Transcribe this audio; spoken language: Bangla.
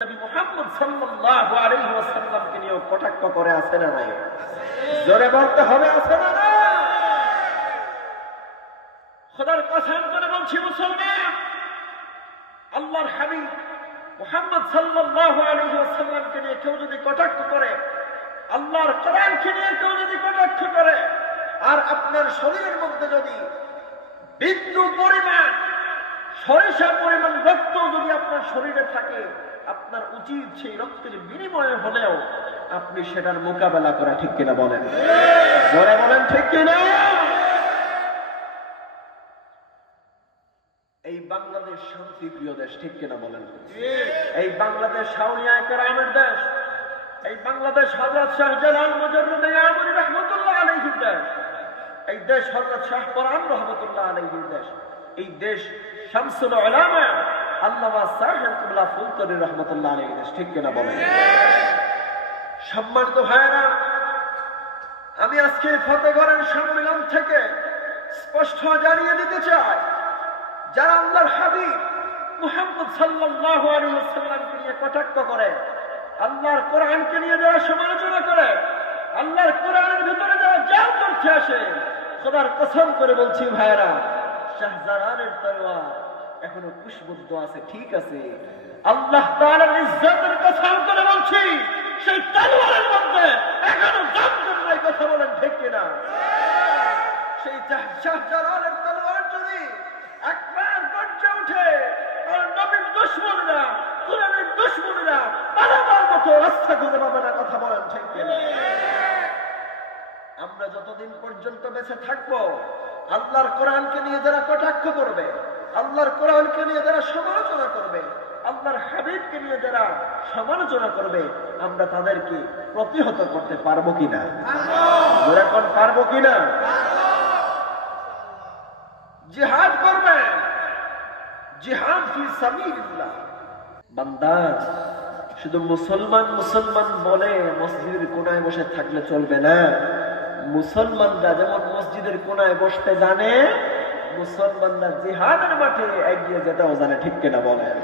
নবী মুহাম্মদ সাল্লাল্লাহু আলাইহি ওয়াসাল্লামকে নিয়ে কটাক্ষ করে আছে না নাই? জোরে বলতে হবে, আছে না না? খোদার কসম করে বলছি মুসলমান, আল্লাহর হাবিব মুহাম্মদ সাল্লাল্লাহু আলাইহি ওয়াসাল্লামকে নিয়ে কেউ যদি কটাক্ষ করে, আল্লাহর কোরআনকে নিয়ে কেউ যদি কটাক্ষ করে, আর আপনার শরীরের মধ্যে যদি বিন্দু পরিমাণ সরিষা পরিমাণ রক্ত যদি আপনার শরীরে থাকে, আপনার উচিত সেই রক্তের বিনিময়ে হলেও আপনি সেটার মোকাবেলা করা, ঠিক কিনা বলেন? জোরে বলেন, ঠিক কিনা? এই বাংলাদেশ শান্তিপ্রিয় দেশ, ঠিক কিনা বলেন? এই বাংলাদেশ শাওলিয়া কেরামের দেশ, এই বাংলাদেশ হযরত শাহজালাল মুজাররদ ইয়ামুনি রাহমাতুল্লাহ আলাইহির দেশ, এই দেশ হযরত শাহ পরান রাহমাতুল্লাহ আলাইহির দেশ, এই দেশ শামসুল উলামা আল্লামা সাহেব কিবলা ফুলতরি রাহমাতুল্লাহ আলাইহির দেশ, ঠিক কিনা বলেন? সম্মানিত ভাইরা, আমি আজকে ফতেগড়ের সম্মেলন থেকে স্পষ্ট জানিয়ে দিতে চাই, যারা আল্লাহর হাবিব মুহাম্মদ সাল্লাল্লাহু আলাইহি ওয়াসাল্লামকে নিয়ে কটাক্ষ করে, আল্লাহর কোরআনকে নিয়ে যারা সমালোচনা করে, আল্লাহর কোরআনের ভিতরে যারা জাল করতে আসে, খোদার কসম করে বলছি ভাইরা, শাহজালালের তলোয়ার এখনো কুশবুদ্ধ আছে, ঠিক আছে। আল্লাহ তাআলার ইজ্জতের কসম করে বলছি, সেই তলোয়ারের মধ্যে এখনো জান নাই, কথা বলেন ঠিক কিনা? সেই শাহজালালের তলোয়ার যদি একবার গর্জে ওঠে, আর নবীর দুশমনরা, কোরআনের দুশমনরা পালাবার মতো রাস্তা খুঁজে পাবে না, কথা বলেন ঠিক কিনা? আমরা যতদিন পর্যন্ত বেঁচে থাকবো, আল্লাহর কোরআনকে নিয়ে যারা কটাক্ষ করবে, আল্লাহর কোরআনকে নিয়ে যারা সমালোচনা করবে, আল্লাহর হাবিবকে নিয়ে যারা সমালোচনা করবে, আমরা তাদেরকে প্রতিহত করতে পারবো কিনা? এখন পারবো কিনা? জিহাদ করবে, জিহাদ ফি সাবিলিল্লাহ। বান্দা শুধু মুসলমান মুসলমান বলে মসজিদের কোনায় বসে থাকলে চলবে না। মুসলমানরা যেমন মসজিদের কোনায় বসতে জানে, মুসলমানরা জিহাদের মাঠে এগিয়ে যেতেও জানে, ঠিক কিনা বলেন?